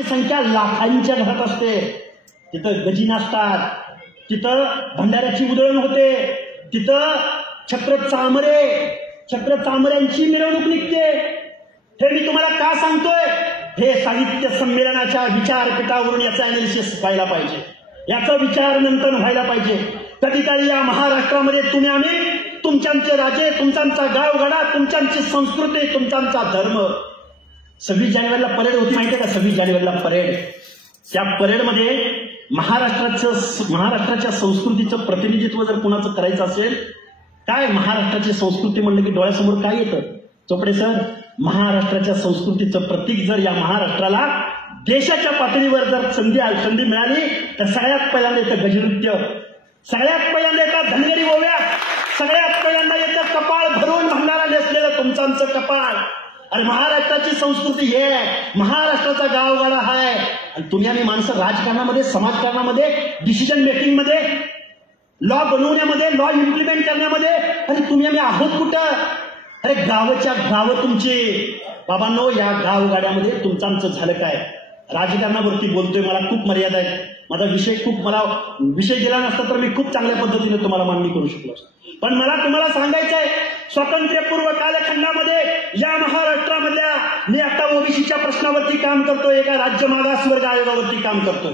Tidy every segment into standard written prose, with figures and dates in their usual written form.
घरांची संख्या लाखांच्या घरात असते. तिथं गजी नाचतात, तिथं भंडाऱ्याची उधळण होते, तिथं छत्र चामऱ्यांची मिरवणूक निघते. हे मी तुम्हाला का सांगतोय? हे साहित्य संमेलनाच्या विचारपीठावरून याचा अनालिसिस व्हायला पाहिजे, याचा विचार नंतर व्हायला पाहिजे. कधीतरी या महाराष्ट्रामध्ये तुम्ही आम्ही तुमच्याचे राजे, तुमचा गावगाडा, तुमची संस्कृती, तुमचा धर्म. 26 जानेवारीला परेड होती माहितीये का? 26 जानेवारीला परेड. त्या परेडमध्ये महाराष्ट्राच्या संस्कृतीचं प्रतिनिधित्व जर कुणाचं करायचं असेल, काय महाराष्ट्राची संस्कृती म्हणलं की डोळ्यासमोर काय येतं? चोपडे सर, महाराष्ट्राच्या संस्कृतीचं प्रतीक जर या महाराष्ट्राला देशाच्या पातळीवर जर संधी मिळाली तर सगळ्यात पहिल्यांदा येतं गजनृत्य, सगळ्यात पहिल्यांदा येतात धनगरी ओव्या, सगळ्यात पहिल्यांदा येतं कपाळ भरून भंडारा नेसलेलं तुमचं कपाळ. अरे महाराष्ट्राची संस्कृती हे आहे, महाराष्ट्राचा गावगाडा आहे. आणि तुम्ही आम्ही माणसं राजकारणामध्ये, समाजकारणामध्ये, डिसिजन मेकिंग मध्ये, लॉ बनवण्यामध्ये, लॉ इम्प्लिमेंट करण्यामध्ये, आणि तुम्ही आम्ही आहोत कुठं? अरे गावच्या गावं तुमची. बाबांनो, या गावगाड्यामध्ये तुमचं आमचं झालं काय? राजकारणावरती बोलतोय, मला खूप मर्यादा आहेत, माझा विषय गेला नसता तर मी खूप चांगल्या पद्धतीने तुम्हाला मांडणी करू शकलो असतो. पण मला तुम्हाला सांगायचंय, स्वातंत्र्यपूर्व कालखंडामध्ये या महाराष्ट्रामधल्या, मी आता ओबीसीच्या प्रश्नावरती काम करतोय, एका राज्य मागासवर्ग आयोगावरती काम करतोय.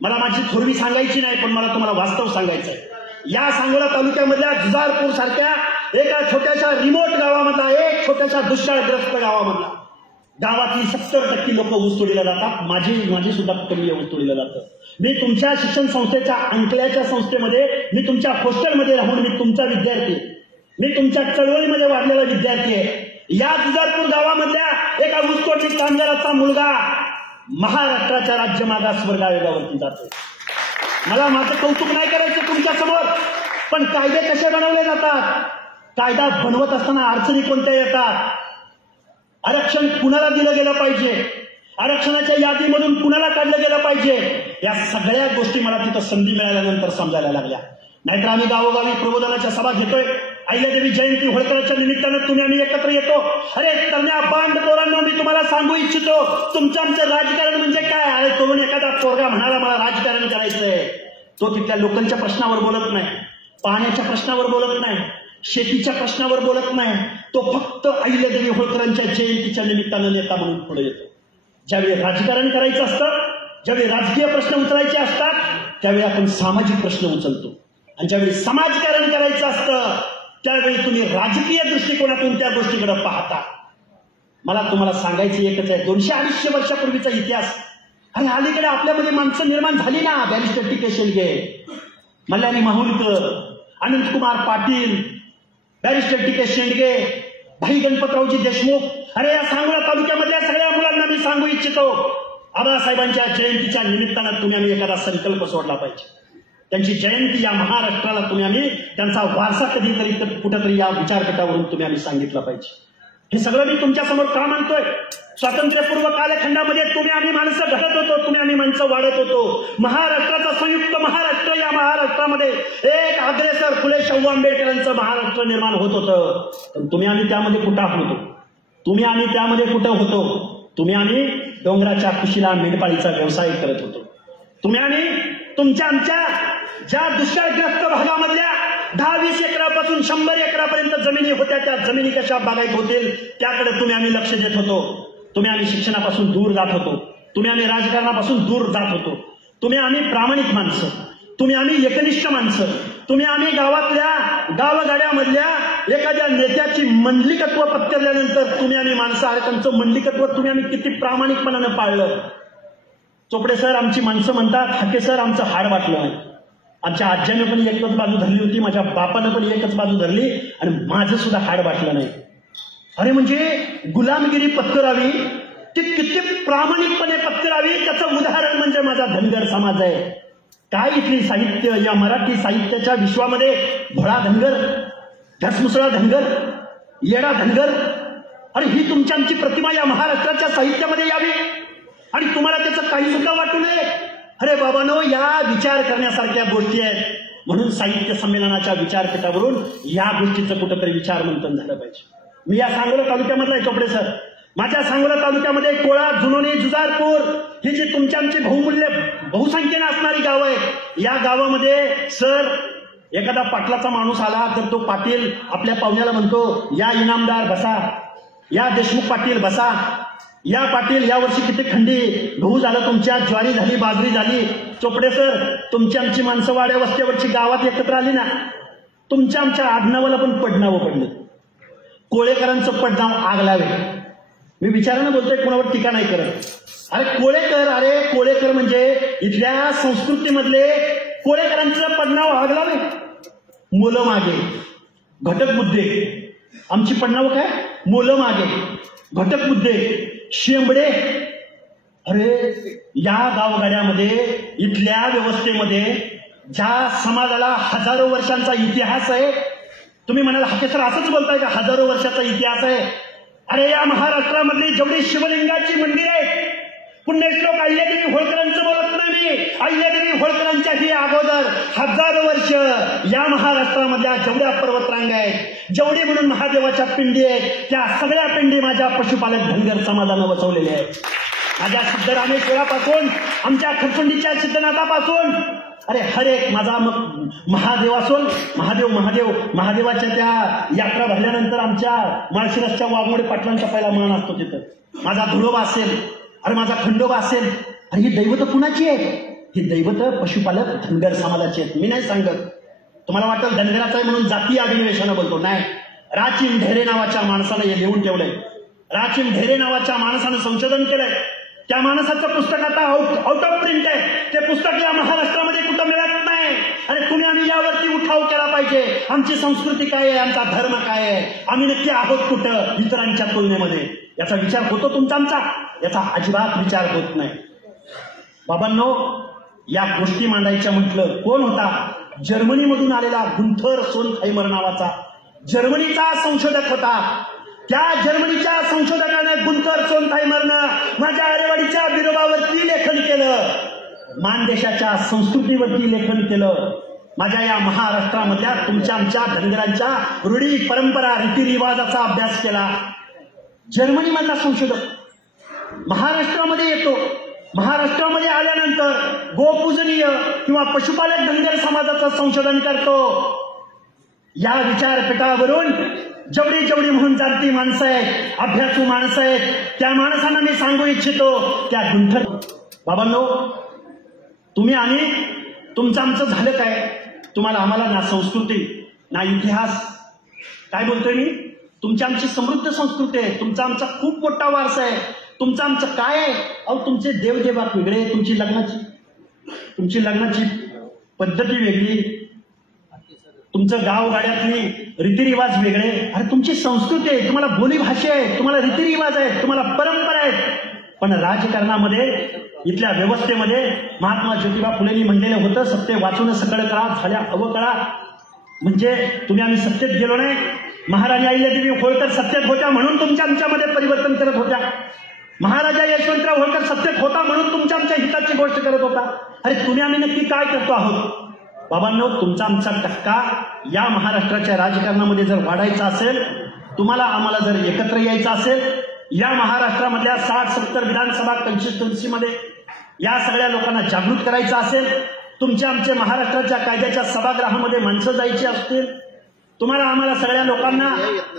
मला माझी थोरवी सांगायची नाही, पण मला तुम्हाला वास्तव सांगायचंय. या सांगोला तालुक्यामधल्या जुजारपूर सारख्या एका छोट्याशा रिमोट गावामधला, एक छोट्याशा दुष्काळग्रस्त गावामधला, गावातली 70% लोक ऊसतोडीला जातात. माझी सुद्धा कुटुंबीय ऊसतोडीला जातं. मी तुमच्या शिक्षण संस्थेच्या अंकल्याच्या संस्थेमध्ये, मी तुमच्या हॉस्टेलमध्ये राहून मी तुमचा विद्यार्थी, मी तुमच्या चळवळीमध्ये वाढलेला विद्यार्थी आहे. या जुजारपूर गावामधल्या एका ऊसतोडणी कामगाराचा मुलगा महाराष्ट्राच्या राज्य मागासवर्ग आयोगावरती जातो. मला माझं कौतुक नाही करायचं तुमच्या समोर, पण कायदे कसे बनवले जातात? कायदा बनवत असताना अडचणी कोणत्या येतात? आरक्षण कुणाला दिलं गेलं पाहिजे? आरक्षणाच्या यादीमधून कुणाला काढलं गेलं पाहिजे? या सगळ्या गोष्टी मला तिथं संधी मिळाल्यानंतर समजायला लागल्या. नाहीतर आम्ही गावोगावी प्रबोधनाच्या सभा घेतोय, अहिल्यादेवी जयंती होळकरांच्या निमित्तानं तुम्ही आम्ही एकत्र येतो. अरे तरण्या बांधपोरांना मी तुम्हाला सांगू इच्छितो, तुमचं आमचं राजकारण म्हणजे काय? अरे तो एखादा पोरगा म्हणाला मला राजकारण करायचंय, तो तिथल्या लोकांच्या प्रश्नावर बोलत नाही, पाण्याच्या प्रश्नावर बोलत नाही, शेतीच्या प्रश्नावर बोलत नाही. तो फक्त अहिल्यादेवी होळकरांच्या जयंतीच्या निमित्तानं नेता म्हणून पुढे येतो. ज्यावेळी राजकारण करायचं असतं, ज्यावेळी राजकीय प्रश्न उचलायचे असतात, त्यावेळी आपण सामाजिक प्रश्न उचलतो. आणि ज्यावेळी समाजकारण करायचं असतं, त्यावेळी तुम्ही राजकीय दृष्टिकोनातून त्या गोष्टीकडे पाहता. मला तुम्हाला सांगायचं एकच आहे, 200-250 वर्षापूर्वीचा इतिहास. आणि अलीकडे आपल्यामध्ये माणसं निर्माण झाली ना, बॅरिस्टर टी के शेंडगे, मल्हारी माहुलकर, अनंतकुमार पाटील, बॅरिस्टर टी के शेंडगे, भाई गणपतरावजी देशमुख. अरे या सांगोला तालुक्यामधल्या सगळ्या मुलांना मी सांगू इच्छितो, आबासाहेबांच्या जयंतीच्या निमित्तानं तुम्ही आम्ही एखादा संकल्प सोडला पाहिजे. त्यांची जयंती या महाराष्ट्राला तुम्ही आम्ही त्यांचा वारसा कधीतरी कुठेतरी या विचारपीठावरून तुम्ही आम्ही सांगितलं पाहिजे. हे सगळं मी तुमच्या समोर का मानतोय? स्वातंत्र्यपूर्व कालखंडामध्ये तुम्ही आम्ही माणसं घडत होतो, तुम्ही आम्ही माणसं वाढत होतो. महाराष्ट्राचा संयुक्त महाराष्ट्र, या महाराष्ट्रामध्ये एक अग्रेसर फुले शाहू आंबेडकरांचं महाराष्ट्र निर्माण होत होतं. पण तुम्ही आम्ही त्यामध्ये कुठं होतो? तुम्ही आम्ही त्यामध्ये कुठं होतो? तुम्ही आम्ही डोंगराच्या कुशीला मेंढपाळीचा व्यवसाय करत होतो. तुम्ही आम्ही तुमच्या आमच्या ज्या दुष्काळग्रस्त भागामधल्या 10-20 एकरापासून 100 एकरापर्यंत जमिनी होत्या, त्या जमिनी कशा बागायत होतील त्याकडे तुम्ही आम्ही लक्ष देत होतो. तुम्ही आम्ही शिक्षणापासून दूर जात होतो, तुम्ही आम्ही राजकारणापासून दूर जात होतो. तुम्ही आम्ही प्रामाणिक माणसं, तुम्ही आम्ही एकनिष्ठ माणसं, तुम्ही आम्ही गावातल्या गावगाड्यामधल्या एखाद्या नेत्याची मंडलिकत्व पत्करल्यानंतर तुम्ही आम्ही माणसं, अरे त्यांचं मंडलिकत्व तुम्ही आम्ही किती प्रामाणिकपणानं पाळलं. चोपडे सर आमची माणसं म्हणतात, हाके सर आमचं हाड वाटलं नाही. आमच्या आज्यानं पण एकच बाजू धरली होती, माझ्या बापानं पण एकच बाजू धरली, आणि माझं सुद्धा हाड वाटलं नाही. अरे म्हणजे गुलामगिरी पत्करावी, ती किती प्रामाणिकपणे पत्करावी, त्याचं उदाहरण म्हणजे माझा धनगर समाज आहे. काय इथली साहित्य, या मराठी साहित्याच्या विश्वामध्ये भोळा धनगर, धसमुसळा धनगर, येडा धनगर, अरे ही तुमची आमची प्रतिमा या महाराष्ट्राच्या साहित्यामध्ये यावी आणि तुम्हाला त्याचं काही सुद्धा वाटू नये. अरे बाबांनो, या विचार करण्यासारख्या गोष्टी आहेत. म्हणून साहित्य संमेलनाच्या विचारपीठावरून या गोष्टीचं कुठंतरी विचार मंथन झालं पाहिजे. मी या सांगोला तालुक्यामधला आहे चोपडे सर. माझ्या सांगोला तालुक्यामध्ये कोळा, जुनोनी, जुजारपूर ही जी तुमच्या आमची बहुसंख्येने असणारी गावं आहेत, या गावामध्ये सर एखादा पाटलाचा माणूस आला तर तो पाटील आपल्या पाहुण्याला म्हणतो, या इनामदार बसा, या देशमुख पाटील बसा, या पाटील यावर्षी किती खंडी गहू झालं तुमच्या, ज्वारी झाली, बाजरी झाली. चोपडे सर, तुमची आमची माणसं वाड्या वस्त्यावरची गावात एकत्र आली ना, तुमच्या आमच्या आडनावाला पण पडनावं पडलं. कोळेकरांचं पडनाव आग लावे. मी विचारानं बोलतोय, कोणावर टीका नाही करत. अरे कोळेकर म्हणजे इथल्या संस्कृतीमधले कोळेकरांचं पडनाव आग लावे. मुलं मागे, घटक मुद्दे. आमची पडनावं काय? मुलं मागे, घटक मुद्दे, शेंबडे. अरे या गावगाड्यामध्ये इथल्या व्यवस्थेमध्ये ज्या समाजाला हजारो वर्षांचा इतिहास आहे, तुम्ही म्हणाल हाके सर असंच बोलताय का, हजारो वर्षाचा इतिहास आहे? अरे या महाराष्ट्रामधली जेवढी शिवलिंगाची मंदिर आहेत, पुण्यश्लोक अहिल्यादेवी होळकरांचं बोलत नाही मी, अहिल्यादेवी होळकरांच्याही अगोदर हजारो वर्ष या महाराष्ट्रामधल्या जेवढ्या पर्वतरांगा आहेत, जेवढी म्हणून महादेवाच्या पिंडी आहेत, त्या सगळ्या पिंडी माझ्या पशुपालक धनगर समाजानं वसवलेल्या आहेत. माझ्या सिद्धरामेश्वरापासून, आमच्या खरसुंडीच्या सिद्धनाथापासून, अरे हर एक माझा महादेव असून, महादेवाच्या त्या यात्रा भरल्यानंतर आमच्या माळशिरसच्या वाघमोडे पाटलांचा पहिला मान असतो तिथं. माझा धुळोबा असेल, अरे माझा खंडोबा असेल. अरे ही दैवत कुणाची आहे? ही दैवत पशुपालक धनगर समाजाची आहेत. मी नाही सांगत, तुम्हाला वाटतं धनगराचा आहे म्हणून जातीय अभिनिवेशानं बोलतो. नाही, राचिन ढेरे नावाच्या माणसानं हे लिहून ठेवलंय. राचिन ढेरे नावाच्या माणसानं संशोधन केलंय. त्या माणसाचं पुस्तक आता आउट ऑफ प्रिंट आहे. ते पुस्तक या महाराष्ट्रामध्ये कुठं मिळत नाही. आणि तुम्ही आम्ही यावरती उठाव केला पाहिजे. आमची संस्कृती काय आहे, आमचा धर्म काय आहे, आम्ही नक्की आहोत कुठं इतरांच्या तुलनेमध्ये, याचा विचार होतो तुमचा आमचा? याचा अजिबात विचार होत नाही. बाबांनो, या गोष्टी मांडायच्या म्हटलं, कोण होता? जर्मनीमधून आलेला गुंथर सोनखायमर नावाचा जर्मनीचा संशोधक होता. त्या जर्मनीच्या संशोधकानं गुंथर सोनखायमरनं माझ्या आरेवाडीच्या बिरोबावरती लेखन केलं, मानदेशाच्या संस्कृतीवरती लेखन केलं, माझ्या या महाराष्ट्रामधल्या तुमच्या आमच्या धनगरांच्या रूढी परंपरा रीतिरिवाजाचा अभ्यास केला. जर्मनीमधला संशोधक महाराष्ट्रामध्ये येतो. महाराष्ट्रामध्ये आल्यानंतर गोपूजनीय किंवा पशुपालक धनगर समाजाचं संशोधन करतो. या विचारपीठावरून जेवढी म्हणून जाणती माणसं आहेत, अभ्यासू माणसं आहेत, त्या माणसांना मी सांगू इच्छितो, त्या गुंठर बाबांनो, तुम्ही आम्ही तुमचं आमचं झालं काय? तुम्हाला आम्हाला ना संस्कृती ना इतिहास. काय बोलतोय मी? तुमची आमची समृद्ध संस्कृती आहे, तुमचा आमचा खूप मोठा वारसा आहे. तुमचं आमचं काय आहे? अहो तुमचे देवदेवात वेगळे, तुमची लग्नाची पद्धती वेगळी, तुमचं गावगाड्यातली रीतिरिवाज वेगळे. अरे तुमची संस्कृती आहे, तुम्हाला बोली भाषा आहे, तुम्हाला रीतिरिवाज आहेत, तुम्हाला परंपरा आहेत. पण राजकारणामध्ये, इथल्या व्यवस्थेमध्ये महात्मा ज्योतिबा फुलेंनी म्हणलेलं होतं, सत्य वाचून सकळ कळा, झाल्या अवकळा. म्हणजे तुम्ही आम्ही सत्तेत गेलो नाही. महाराजा अहिल्यादेवी होळकर सत्तेत होत्या म्हणून तुमच्या आमच्यामध्ये परिवर्तन करत होत्या. महाराजा यशवंतराव होळकर सत्तेत होता म्हणून तुमच्या आमच्या हिताची गोष्ट करत होता. अरे तुम्ही आम्ही नक्की काय करतो आहोत? बाबांनो, तुमचा आमचा टक्का या महाराष्ट्राच्या राजकारणामध्ये जर वाढायचा असेल, तुम्हाला आम्हाला जर एकत्र यायचं असेल, या महाराष्ट्रामधल्या 60-70 विधानसभा कन्स्टिट्युन्सीमध्ये या सगळ्या लोकांना जागृत करायचं असेल, तुमच्या आमच्या महाराष्ट्राच्या कायद्याच्या सभागृहामध्ये माणसं जायची असतील, तुम्हाला आम्हाला सगळ्या लोकांना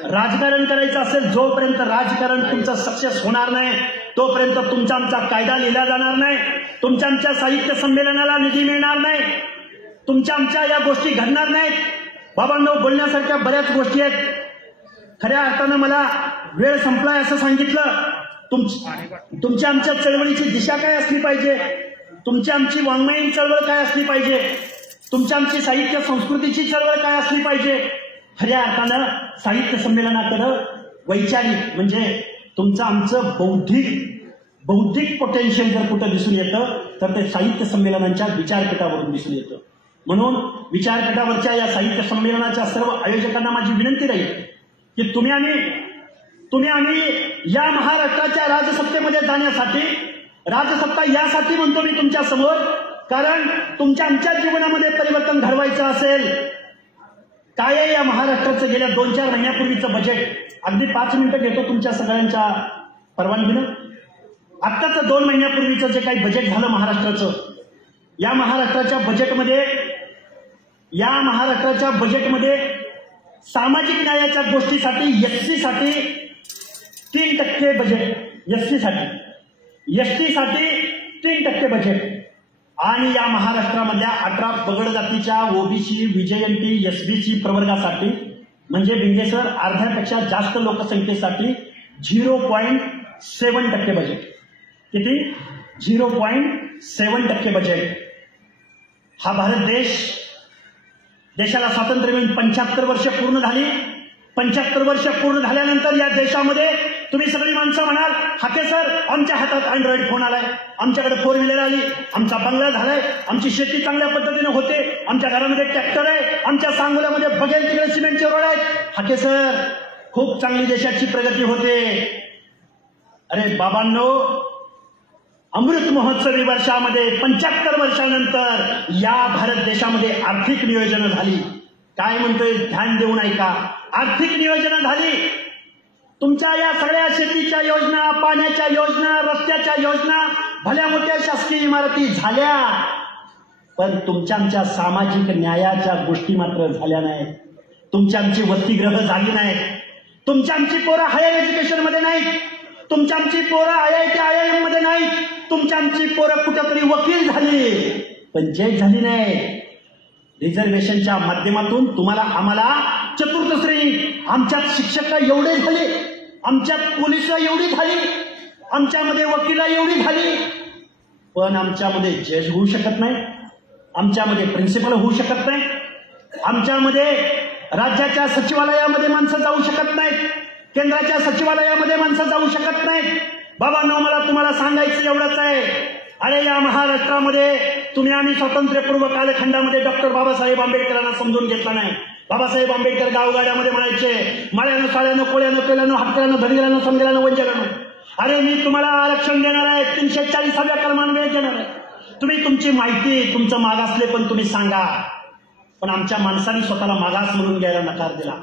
राजकारण करायचं असेल, जोपर्यंत राजकारण तुमचं सक्सेस होणार नाही तोपर्यंत तुमचा आमचा कायदा लिहिला जाणार नाही, तुमच्या आमच्या साहित्य संमेलनाला निधी मिळणार नाही, तुमच्या आमच्या या गोष्टी घडणार नाहीत. बाबांनो, बोलण्यासारख्या बऱ्याच गोष्टी आहेत. खऱ्या अर्थानं मला वेळ संपलाय असं सांगितलं. तुमच्या आमच्या चळवळीची दिशा काय असली पाहिजे, तुमची आमची वाङ्मयीन चळवळ काय असली पाहिजे, तुमच्या आमची साहित्य संस्कृतीची चळवळ काय असली पाहिजे. खऱ्या अर्थानं साहित्य संमेलनाकडं वैचारिक म्हणजे तुमचं आमचं बौद्धिक पोटेन्शियल जर कुठं दिसून येतं तर ते साहित्य संमेलनांच्या विचारपीठावरून दिसून येतं. म्हणून विचारपीठावरच्या या साहित्य संमेलनाच्या सर्व आयोजकांना माझी विनंती राहील की तुम्ही आम्ही या महाराष्ट्राच्या राजसत्तेमध्ये जाण्यासाठी, राजसत्ता यासाठी म्हणतो मी तुमच्या समोर, कारण तुमच्या आमच्या जीवनामध्ये परिवर्तन घडवायचं असेल. काय आहे या महाराष्ट्राचं गेल्या 2-4 महिन्यापूर्वीचं बजेट? अगदी 5 मिनिटं घेतो तुमच्या सगळ्यांच्या परवानगीनं. आत्ताच 2 महिन्यापूर्वीचं जे काही बजेट झालं महाराष्ट्राचं, या महाराष्ट्राच्या बजेटमध्ये सामाजिक न्यायाच्या गोष्टीसाठी एससी साठी 3% बजेट, एसटी साठी 3% बजेट, आणि या महाराष्ट्रामधल्या 18 पगड जातीच्या ओबीसी, विजयंती, एसबीसी प्रवर्गासाठी म्हणजे बिंगे सर अर्ध्यापेक्षा जास्त लोकसंख्येसाठी 0.7% बजेट. किती? 0.7% बजेट. हा भारत देशाला स्वातंत्र्य मिळून 75 वर्ष पूर्ण झाली. 75 वर्ष पूर्ण झाल्यानंतर या देशामध्ये तुम्ही सगळी माणसं म्हणाल, हाके सर आमच्या हातात अँड्रॉइड फोन आलाय, आमच्याकडे 4 व्हीलर आली, आमचा बंगला झालाय, आमची शेती चांगल्या पद्धतीने होते, आमच्या घरामध्ये ट्रॅक्टर आहे, आमच्या सांगोल्यामध्ये बघेल तिकडे सिमेंटचे रोड आहेत. हाके सर खूप चांगली देशाची प्रगती होते. अरे बाबांनो, अमृत महोत्सवी वर्षामध्ये 75 वर्षानंतर या भारत देशामध्ये आर्थिक नियोजन झाली. काय म्हणतोय ध्यान देऊन ऐका. आर्थिक नियोजन झाली. तुमच्या या सगळ्या शेतीच्या योजना, पाण्याच्या योजना, रस्त्याच्या योजना, भल्या मोठ्या शासकीय इमारती झाल्या, पण तुमच्या आमच्या सामाजिक न्यायाच्या गोष्टी मात्र झाल्या नाहीत. तुमच्या आमची वसतिगृह झाली नाहीत. तुमच्या आमची पोरं हायर एज्युकेशन मध्ये नाहीत. तुमच्या आमची पोरं IIT, IIM मध्ये नाहीत. तुमच्या आमची पोरं कुठेतरी वकील झाली, पण जज झाली नाही. रिझर्वेशनच्या माध्यमातून तुम्हाला आम्हाला चतुर्थ श्रेणी, आमच्यात शिक्षक एवढे झाले, आमच्यात पोलिस एवढी झाली, आमच्यामध्ये वकील एवढी झाली, पण आमच्यामध्ये जज होऊ शकत नाही, आमच्यामध्ये प्रिन्सिपल होऊ शकत नाही, आमच्यामध्ये राज्याच्या सचिवालयामध्ये माणसं जाऊ शकत नाहीत, केंद्राच्या सचिवालयामध्ये माणसं जाऊ शकत नाहीत. बाबांनो, मला तुम्हाला सांगायचं एवढंच आहे, अरे या महाराष्ट्रामध्ये तुम्ही आम्ही स्वातंत्र्यपूर्व कालखंडामध्ये डॉक्टर बाबासाहेब आंबेडकरांना समजून घेतला नाही. बाबासाहेब आंबेडकर गावगाड्यामध्ये म्हणायचे, माळ्यानं, साळ्यानं, कोळ्यानं, केल्यानं, हातकऱ्यानं, धडगरानं, समजेलानं, वंजरानं, अरे मी तुम्हाला आरक्षण देणार आहे, 340व्या कलमानं वेळ देणार आहे. तुम्ही तुमची माहिती, तुमचं मागासले पण तुम्ही सांगा. पण आमच्या माणसांनी स्वतःला मागास म्हणून घ्यायला नकार दिला.